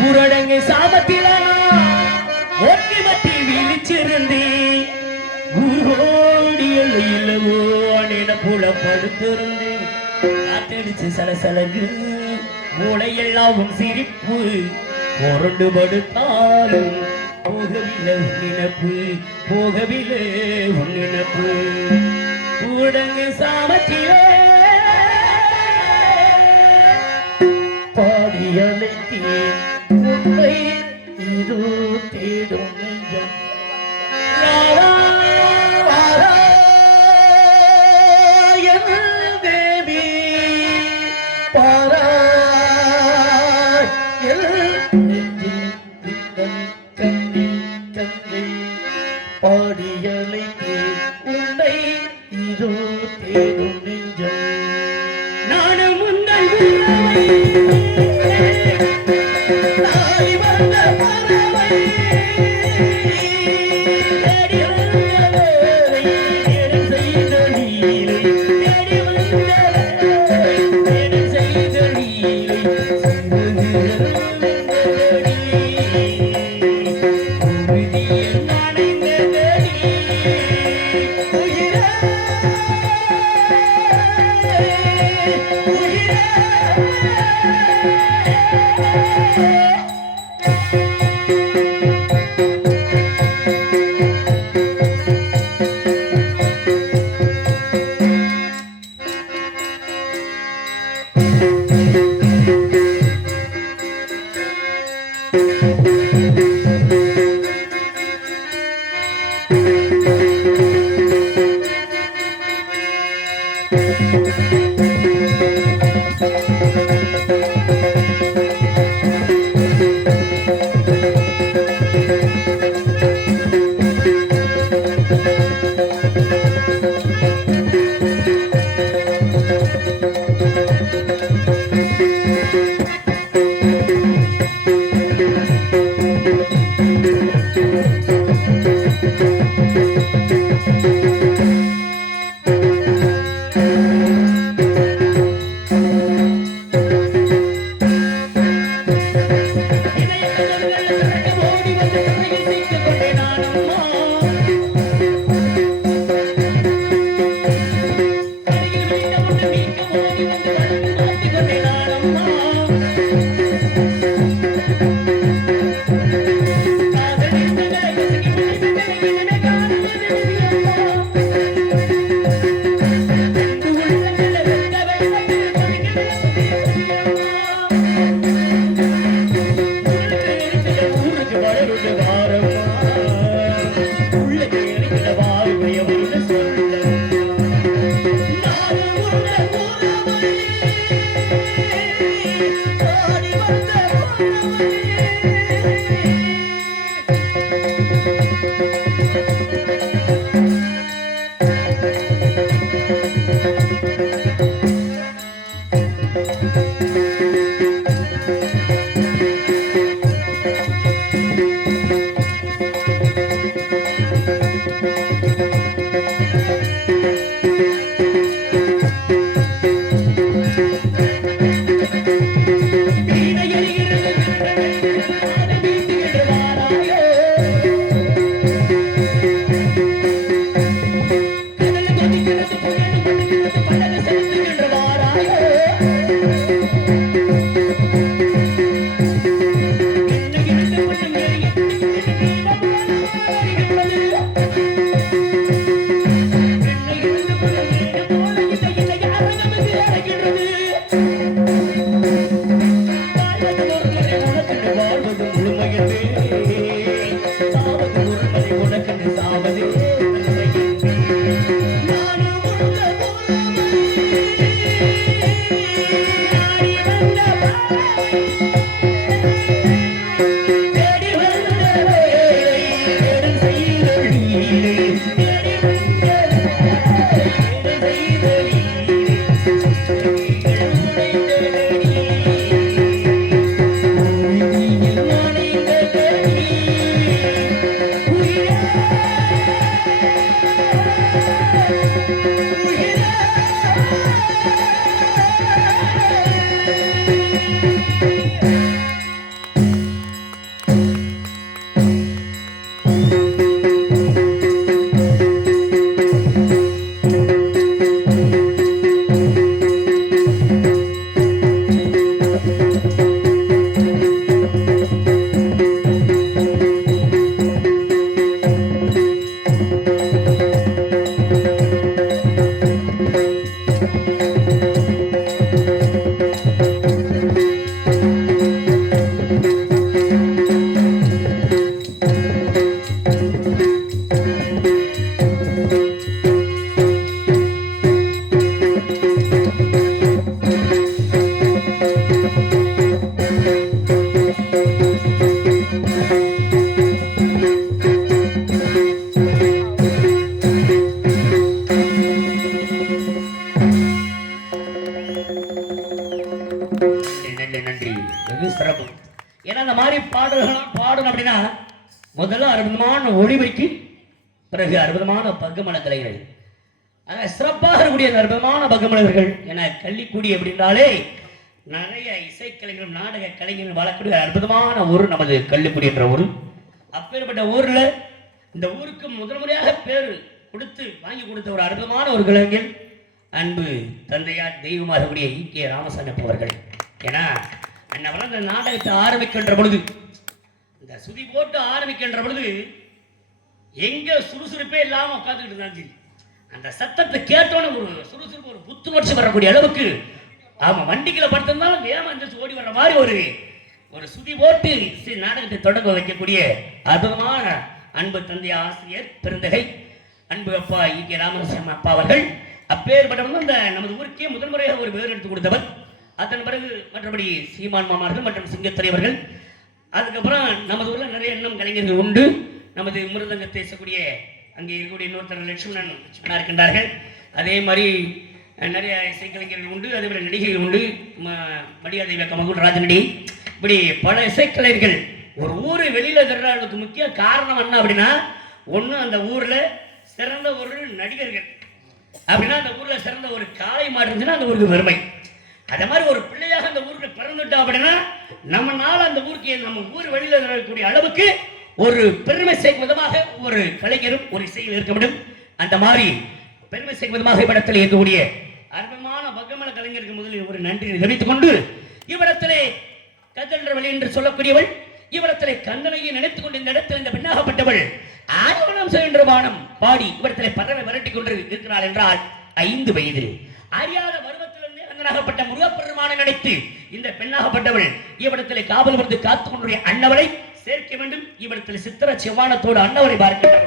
ஊரடங்கு சாபத்தில ஒட்டி வட்டி விழிச்சிருந்தேன் ஊரோடி இல்லவோ அணின புலப்படுத்திருந்தேன் காத்தடிச்சு சலசலகு மூளையெல்லாம் சிரிப்பு முரண்டு படுத்தாலும் போகவில்லை நினப்பு போகவில்லை நினப்பு ஊடங்கு சாமத்திலே பாடியலைத்தேன் உன்னை இது தேடும் நெஞ்சம் தேவி பாரா பாடியலைத்தேன் உன்னை இதோ தேடும் நெஞ்சம் நானும் உன்னை வந்த பறவை ஏன்னா இந்த மாதிரி பாடல்கள்லாம் பாடணும் அப்படின்னா முதல்ல அற்புதமான ஒளிவைக்கு பிறகு அற்புதமான பக்கமல கலைஞர்கள் சிறப்பாக இருக்கக்கூடிய அற்புதமான பக்கமலர்கள் என கள்ளிக்குடி அப்படின்றாலே நிறைய இசைக்கலைஞரும் நாடக கலைஞர்கள் வாழக்கூடிய அற்புதமான ஊர் நமது கள்ளிக்குடி என்ற ஊர். அப்பேற்பட்ட ஊர்ல இந்த ஊருக்கு முதல் முறையாக பேர் கொடுத்து வாங்கி கொடுத்த ஒரு அற்புதமான ஒரு கலைஞர் அன்பு தந்தையார் தெய்வமாக கூடிய கே ராமசாமி அவர்கள். ஏன்னா அண்ணன் இந்த நாடகத்தை ஆரம்பிக்கின்ற பொழுது இந்த சுதி போட்டு ஆரம்பிக்கின்ற பொழுது எங்க சுறுசுறுப்பே இல்லாம உட்காந்துக்கிட்டு இருந்தாங்க. அந்த சத்தத்தை கேட்டோன்னு ஒரு சுறுசுறுப்பு ஒரு புத்துணர்ச்சி வரக்கூடிய அளவுக்கு ஆமா வண்டிகளை படுத்திருந்தாலும் வேகம் எந்திரிச்சு ஓடி வர்ற மாதிரி ஒரு ஒரு சுதி போட்டு நாடகத்தை தொடங்க வைக்கக்கூடிய அற்புதமான அன்பு தந்தை ஆசிரியர் பெருந்தகை அன்பு அப்பா கே ராமசாமி அப்பா அவர்கள். அப்பேற்பட்டவங்க இந்த நமது ஊருக்கே முதல் முறையாக ஒரு பேர் எடுத்து கொடுத்தவர். அதன் பிறகு மற்றபடி சீமான் மாமார்கள் மற்றும் சிங்கத்தலைவர்கள். அதுக்கப்புறம் நமது ஊரில் நிறைய எண்ணம் கலைஞர்கள் உண்டு. நமது மிருதங்கத்தை பேசக்கூடிய அங்கே இருக்கக்கூடிய இன்னொருத்தர் லட்சுமணன் இருக்கின்றார்கள். அதே மாதிரி நிறைய இசைக்கலைஞர்கள் உண்டு. அதே மாதிரி நடிகைகள் உண்டு. மடியாதை மகுள் ராஜநடி இப்படி பல இசைக்கலைஞர்கள். ஒரு ஊரை வெளியில தர்றதுக்கு முக்கிய காரணம் என்ன அப்படின்னா ஒன்று அந்த ஊர்ல சிறந்த ஒரு நடிகர்கள் அப்படின்னா அந்த ஊர்ல சிறந்த ஒரு காளை மாடு இருந்துச்சுன்னா அந்த ஊருக்கு பெருமை. அதே மாதிரி ஒரு பிள்ளையாக அந்த ஊருக்கு பிறந்துட்டோம் அப்படின்னா நம்மனால அந்த ஊருக்கு நம்ம ஊர் வெளியில இருக்கக்கூடிய அளவுக்கு ஒரு பெருமை சேர்க்கும் விதமாக ஒரு கலைஞரும் ஒரு இசையில் இருக்க வேண்டும். அந்த மாதிரி பெருமை சேர்க்கும் விதமாக இவ்விடத்தில் இருக்கக்கூடிய அற்புதமான பகமல கலைஞருக்கு முதலில் ஒரு நன்றி தெரிவித்துக் கொண்டு இவ்விடத்திலே கதன்ற வழி என்று சொல்லக்கூடியவள் இவ்விடத்திலே கந்தனையை நினைத்துக் கொண்டு இந்த இடத்தில் இந்த பெண்ணாகப்பட்டவள் ஆரோணம் செய்கின்ற பானம் பாடி இவ்விடத்திலே பறவை விரட்டி கொண்டு இருக்கிறாள் என்றால் 5 வயதில் அறியாத பருவத்திலிருந்தே கந்தனாகப்பட்ட முருகப்பெருமானை நினைத்து இந்த பெண்ணாகப்பட்டவள் இவ்விடத்திலே காவல் வந்து காத்துக் கொண்டுடைய அன்னவளை சேர்க்க வேண்டும். இவ்விடத்தில் சித்திர செவ்வானத்தோடு அன்னவரை பார்க்கின்றனர்.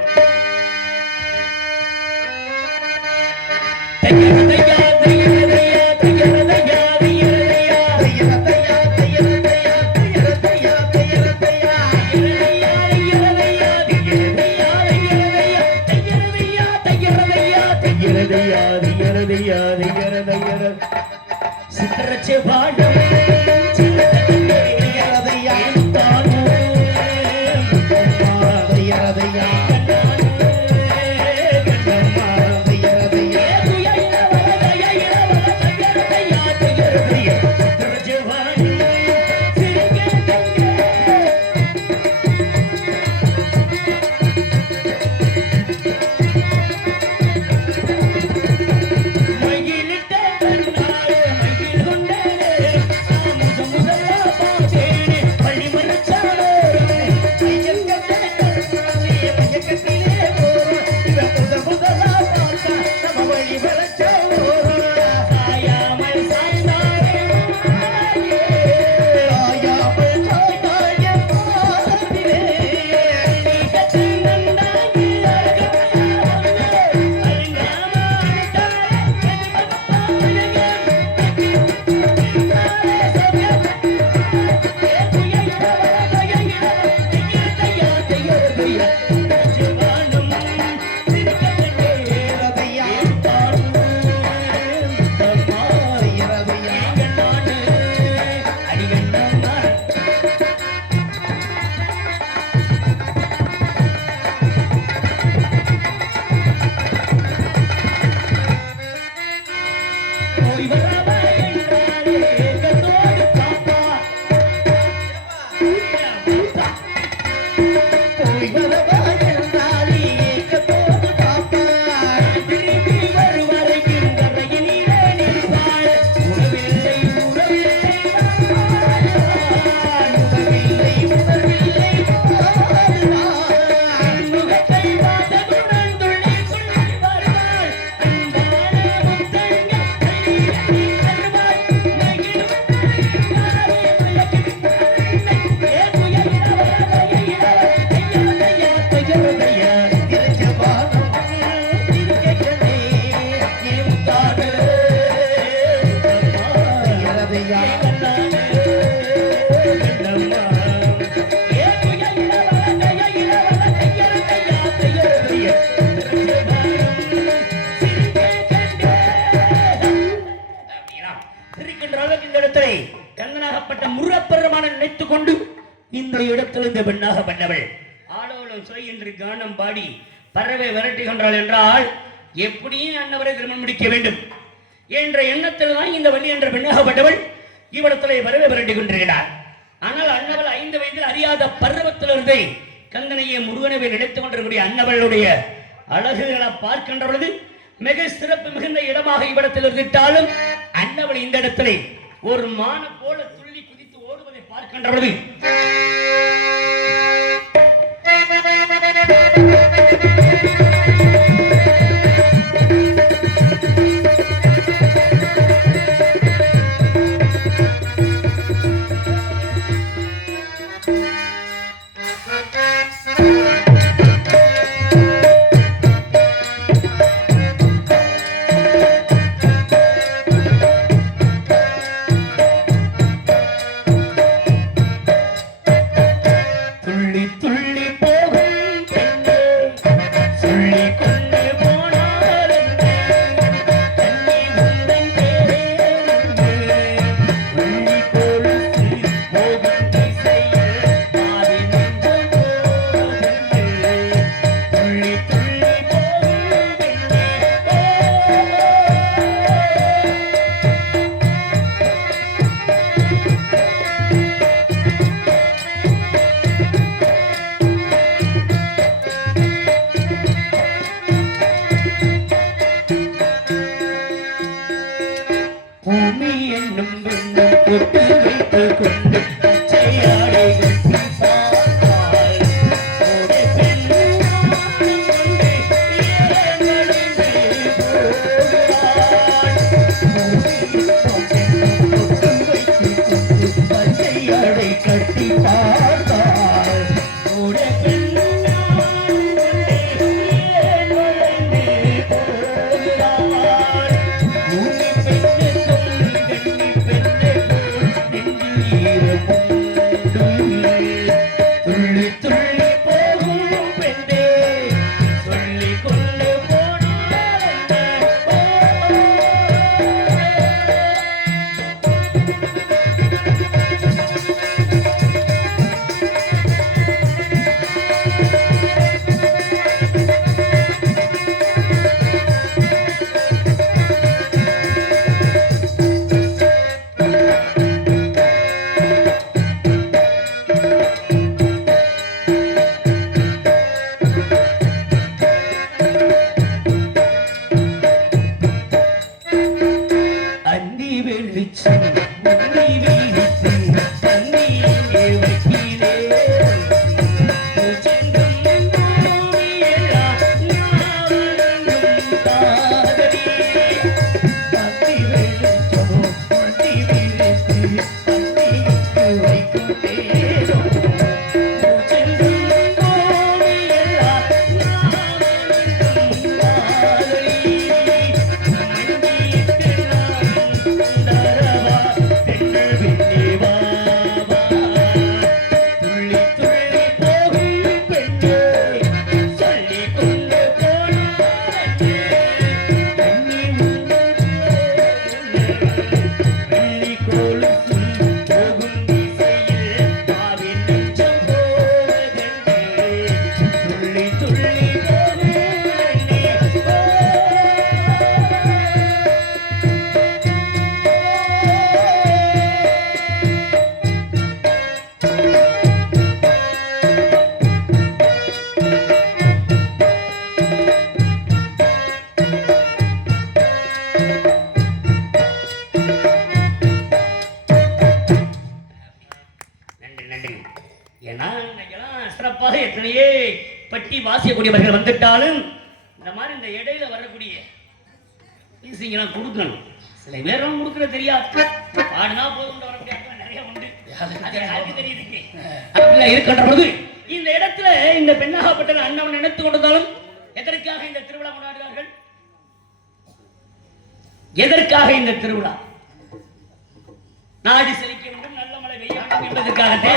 சித்திர செவ்வானம் நினைத்துக் கொண்டு இந்த இடத்தில் இந்த பெண்ணாக பண்ணவள் ஆளோலம் சுவை என்று கானம் பாடி பறவை விரட்டுகின்றாள் என்றால் எப்படியும் அன்னவரை திருமணம் முடிக்க வேண்டும் என்ற எண்ணத்தில் தான் இந்த வள்ளி என்ற பெண்ணாகப்பட்டவள் இவ்விடத்திலே பறவை விரட்டி கொண்டிருக்கிறார். ஆனால் அன்னவள் 5 வயதில் அறியாத பருவத்திலிருந்தே கந்தனையை முருகனவை நினைத்துக் கொண்டிருக்கூடிய அன்னவளுடைய அழகுகளை பார்க்கின்ற பொழுது மிக சிறப்பு மிகுந்த இடமாக இவ்விடத்தில் இருந்துட்டாலும் அன்னவள் இந்த இடத்திலே ஒரு மான போல துள்ளி குதித்து ஓடுவதை பார்க்கின்ற பொழுது பட்டி வாசியக்கூடியவர்கள் வந்துட்டாலும் இந்த மாதிரி இந்த இடையில வரக்கூடிய கொடுக்கணும். சில பேரும் கொடுக்கற தெரியாது, ஆடுனா போதும் வர முடியாது, நிறைய உண்டு இருக்கின்ற பொழுது இந்த இடத்துல இந்த பெண்ணாகப்பட்ட அண்ணவன் நினைத்துக் கொண்டதாலும் எதற்காக இந்த திருவிழா கொண்டாடுகிறார்கள்? எதற்காக இந்த திருவிழா? நாடு செழிக்க வேண்டும், நல்ல மழை பெய்ய வேண்டும் என்பதற்காகத்தே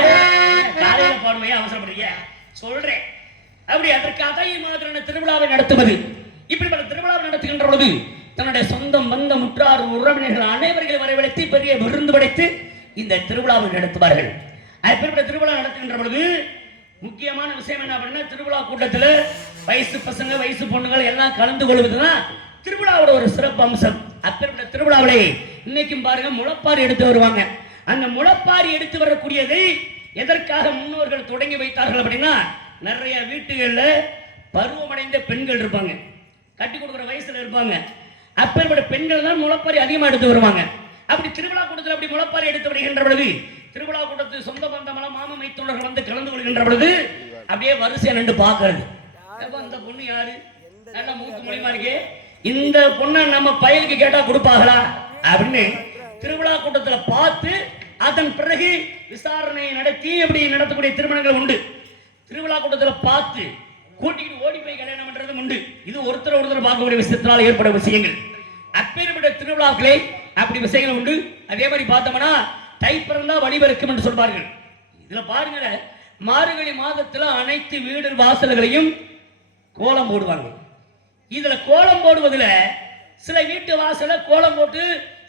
காலையில பாடுமையா அவசரப்படுறீங்க சொல்றேன். அப்படி அதற்காக மாதிரியான திருவிழாவை நடத்துவது. இப்படிப்பட்ட திருவிழாவை நடத்துகின்ற பொழுது தன்னுடைய சொந்தம் வந்த முற்றார் உறவினர்கள் அனைவர்கள் வரவழைத்து பெரிய விருந்து படைத்து இந்த திருவிழாவை நடத்துவார்கள். அப்படிப்பட்ட திருவிழா நடத்துகின்ற பொழுது முக்கியமான விஷயம் என்ன அப்படின்னா, திருவிழா கூட்டத்தில் வயசு பசங்க வயசு பொண்ணுகள் எல்லாம் கலந்து கொள்வதுதான் திருவிழாவோட ஒரு சிறப்பு அம்சம். அப்படிப்பட்ட திருவிழாவிலே இன்னைக்கும் பாருங்க முளைப்பாரி எடுத்து வருவாங்க. அந்த முளைப்பாரி எடுத்து வரக்கூடியதை எதற்காக முன்னோர்கள் தொடங்கி வைத்தார்கள் அப்படின்னா, நிறைய வீட்டுகள்ல பருவமடைந்த பெண்கள் இருப்பாங்க, கட்டி கொடுக்குற வயசுல இருப்பாங்க. அப்பேற்பட்ட பெண்கள் தான் முளைப்பாரி அதிகமா எடுத்து வருவாங்க. அப்படி திருவிழா கூட்டத்தில் அப்படி முளைப்பாரி எடுத்து வருகின்ற பொழுது திருவிழா கூட்டத்தில் சொந்த பந்தமெல்லாம் மாமா மைத்தோழர்கள் வந்து கலந்து கொள்கின்ற பொழுது அப்படியே வரிசையா நின்று பார்க்கறது. அந்த பொண்ணு யாரு, நல்லா மூக்கு மூலியமா இருக்கே, இந்த பொண்ணை நம்ம பயலுக்கு கேட்டா கொடுப்பாங்களா அப்படின்னு திருவிழா கூட்டத்துல பார்த்து அதன் பிறகு விசாரணை நடத்தி அப்படி நடத்தக்கூடிய திருமணங்கள் உண்டு. திருவிழா கூட்டத்துல பார்த்து கூட்டிட்டு ஓடி போய் கல்யாணம் பண்றதும் உண்டு. இது ஒருத்தர் பார்க்கக்கூடிய விஷயத்தினால ஏற்படும் விஷயங்கள். அப்பேற்பட்ட திருவிழாக்களே அப்படி விஷயங்கள் உண்டு. அதே மாதிரி பார்த்தோம்னா தை பிறந்தா வழிபிறக்கும் என்று சொல்வார்கள். இதுல பாருங்க, மார்கழி மாதத்துல அனைத்து வீடு வாசல்களையும் கோலம் போடுவாங்க. இதுல கோலம் போடுவதுல சில வீட்டு வாசல கோலம் போட்டு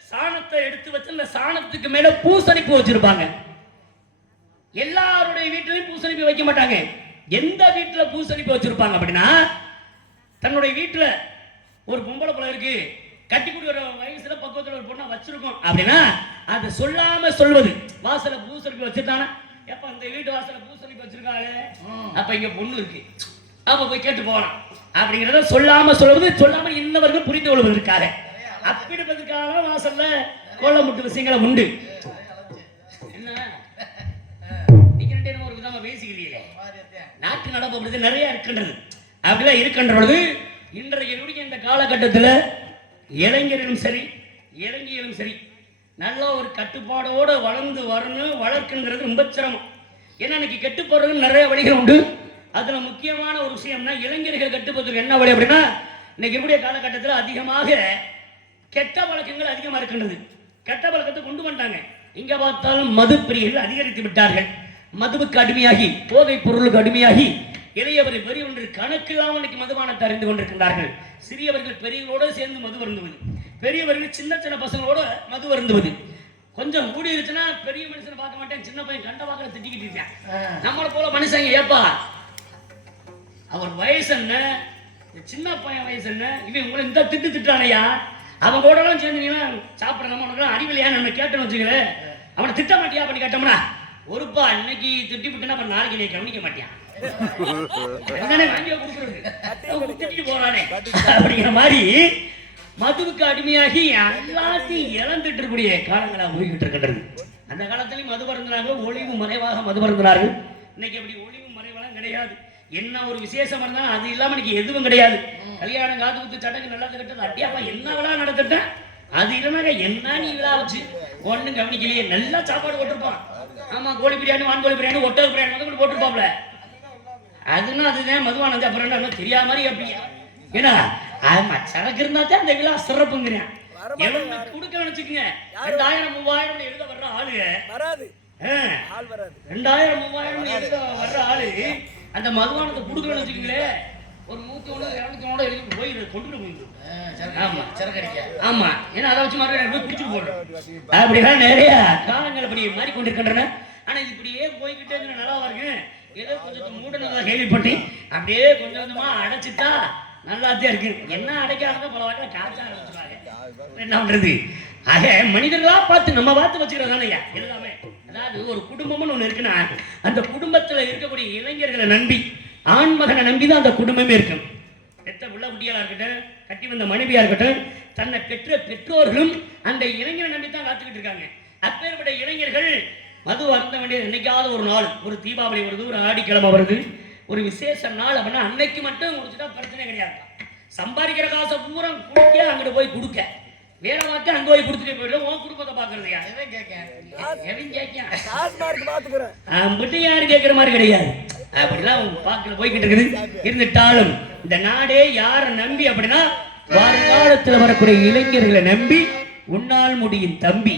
சாணத்தை எடுத்து வச்சு அந்த சாணத்துக்கு மேல பூசணிப்பு வச்சிருப்பாங்க. எல்லாருடைய வீட்டிலையும் பூசணிப்பு வைக்க மாட்டாங்க. எந்த வீட்டுல பூசணிப்பு வச்சிருப்பாங்க அப்படின்னா, தன்னுடைய வீட்டுல ஒரு பொம்பளை பிள்ளை இருக்கு, கட்டி கொடுக்குற வயசுல பக்கத்துல ஒரு பொண்ணா வச்சிருக்கோம் அப்படின்னா அதை சொல்லாம சொல்வது. வாசல பூசணிப்பு வச்சிருக்கானா, எப்ப இந்த வீட்டு வாசல பூசணிப்பு வச்சிருக்காங்க, அப்ப இங்க பொண்ணு இருக்கு, அப்ப போய் கேட்டு போகலாம் அப்படிங்கிறத சொல்லாம சொல்வது. சொல்லாம இன்னவர்கள் புரிந்து கொள்வதற்காக அப்படிப்பதற்காக வாசல்ல கோலம் முட்டு விஷயங்களை உண்டு. என்ன நீங்க ஒரு விதமா பேசிக்கிறீங்களே, நாட்டு நடப்பு அப்படி நிறைய இருக்கின்றது. அப்படிலாம் இருக்கின்ற பொழுது இன்றைய இந்த காலகட்டத்தில் இளைஞர்களும் சரி இளைஞர்களும் சரி நல்ல ஒரு கட்டுப்பாடோடு வளர்ந்து வரணும். வளர்க்குங்கிறது ரொம்ப சிரமம். ஏன்னா இன்னைக்கு கெட்டு போறதுக்கு நிறைய வழிகள் உண்டு. அதுல முக்கியமான ஒரு விஷயம்னா இளைஞர்கள் கட்டுப்படுறதுக்கு என்ன வழி அப்படின்னா, இன்னைக்கு இருக்கக்கூடிய காலகட்டத்தில் அதிகமாக கெட்ட பழக்கங்கள் அதிகமாக இருக்கின்றது. கெட்ட பழக்கத்தை கொண்டு வந்துட்டாங்க. இங்க பார்த்தாலும் மது பிரியர்கள் அதிகரித்து விட்டார்கள். மதுவுக்கு அடிமையாகி போதை பொருளுக்கு அடிமையாகி இளையவர்கள் பெரியவர்கள் கணக்கு இல்லாமல் இன்னைக்கு மதுபானத்தை அறிந்து கொண்டிருக்கின்றார்கள். சிறியவர்கள் பெரியவர்களோடு சேர்ந்து மது வருந்துவது, பெரியவர்கள் சின்ன சின்ன பசங்களோட மது வருந்துவது. கொஞ்சம் கூடி இருந்துச்சுன்னா பெரிய மனுஷனை பார்க்க மாட்டேன், சின்ன பையன் கண்ட வாக்கில திட்டிக்கிட்டு இருக்கேன். நம்மளை போல மனுஷங்க ஏப்பா அவர் வயசு என்ன, சின்ன பையன் வயசு என்ன, இவன் உங்களை இந்த திட்டு திட்டானையா, அவன் கூட எல்லாம் சேர்ந்தீங்கன்னா சாப்பிட நம்ம அறிவிலையா நம்ம கேட்டோன்னு வச்சுக்கிறேன். அவனை திட்ட மாட்டியா பண்ணி கேட்டோம்னா, ஒருப்பா இன்னைக்கு திட்டி விட்டுனா அப்புறம் நாளைக்கு நீ கவனிக்க மாட்டியான் போறானே அப்படிங்கிற மாதிரி மதுவுக்கு அடிமையாகி எல்லாத்தையும் இழந்துட்டு இருக்கக்கூடிய காலங்களா போய்கிட்டு இருக்கின்றது. அந்த காலத்திலையும் மது வருந்தினாங்க, ஒளிவு மறைவாக மது வருந்தினார்கள். இன்னைக்கு அப்படி ஒளிவு மறைவெல்லாம் கிடையாது. என்ன ஒரு விசேஷம் இருந்தாலும் அது இல்லாம இன்னைக்கு எதுவும் கிடையாது. கல்யாணம் காது குத்து சடங்கு நல்லா கட்டது, அட்டியாப்பா என்ன விழா நடத்திட்டேன், அது இல்லைனாங்க என்ன நீ விழா வச்சு ஒன்னும் கவனிக்கலையே. நல்லா சாப்பாடு போட்டிருப்பான். ஆமா, கோழி பிரியாணி, வான்கோழி பிரியாணி, ஒட்டக பிரியாணி வந்து போட்டிருப்பாப்ல. அதுன்னா அதுதான் மதுவானது. அப்புறம் தெரியாத மாதிரி அப்படியா, ஏன்னா ஆமா சரக்கு இருந்தா தான் அந்த விழா சிறப்புங்கிறேன். எவ்வளவு கொடுக்க நினைச்சுக்குங்க, 2000 3000 எழுத வர்ற ஆளு வராது. 2000 3000 எழுத வர்ற ஆளு அந்த மதுவானத்தை கொடுக்க நினைச்சுக்கீங்களே, ஒரு 100 எழுதி போயிரு கொண்டு போயிரு. ஆமா சரக்கு அடிக்க. ஆமா, ஏன்னா அதை வச்சு மாதிரி போய் குடிச்சு போடுறோம். அப்படிலாம் நிறைய காலங்கள் அப்படி மாறிக்கொண்டிருக்கின்றன. ஆனா இது இப்படியே போய்கிட்டே நல்லா இருக்கு. ஏதோ கொஞ்சம் மூடனதா கேள்விப்பட்டு அப்படியே கொஞ்சம் கொஞ்சமா அடைச்சிட்டா நல்லாத்தே இருக்கு. என்ன அடைக்காத பல வாட்டில காய்ச்ச ஆரம்பிச்சுறாங்க. என்ன பண்றது? ஆக மனிதர்களா பார்த்து நம்ம பார்த்து வச்சுக்கிறது தானே எல்லாமே. அதாவது ஒரு குடும்பம்னு ஒண்ணு இருக்குன்னா, அந்த குடும்பத்துல இருக்கக்கூடிய இளைஞர்களை நம்பி, ஆண்மகனை நம்பிதான் அந்த குடும்பமே இருக்கும். பெற்ற உள்ள குட்டியாளா இருக்கட்டும், கட்டி வந்த மனைவியா இருக்கட்டும், தன்னை பெற்ற பெற்றோர்களும் அந்த இளைஞரை நம்பித்தான் காத்துக்கிட்டு இருக்காங்க. அப்பேற்பட்ட இளைஞர்கள் மது அருந்த வேண்டிய என்னைக்காவது ஒரு நாள், ஒரு தீபாவளி வருது, ஒரு ஆடிக்கிழமை வருது, ஒரு விசேஷ நாள் அப்படின்னா அன்னைக்கு மட்டும் குடிச்சுட்டா பிரச்சனை கிடையாது. சம்பாதிக்கிற காசை பூரா குடிக்க அங்கிட்டு போய் கொடுக்க, வேலை பார்த்து அங்க போய் கொடுத்துட்டு போயிடும். உன் குடும்பத்தை பாக்குறது யாரும் கேட்கிற மாதிரி கிடையாது. அப்படிலாம் பாக்குற போய்கிட்டு இருக்குது. இருந்துட்டாலும் இந்த நாடே யார நம்பி அப்படின்னா, வருங்காலத்தில் வரக்கூடிய இளைஞர்களை நம்பி உன்னால் முடியும் தம்பி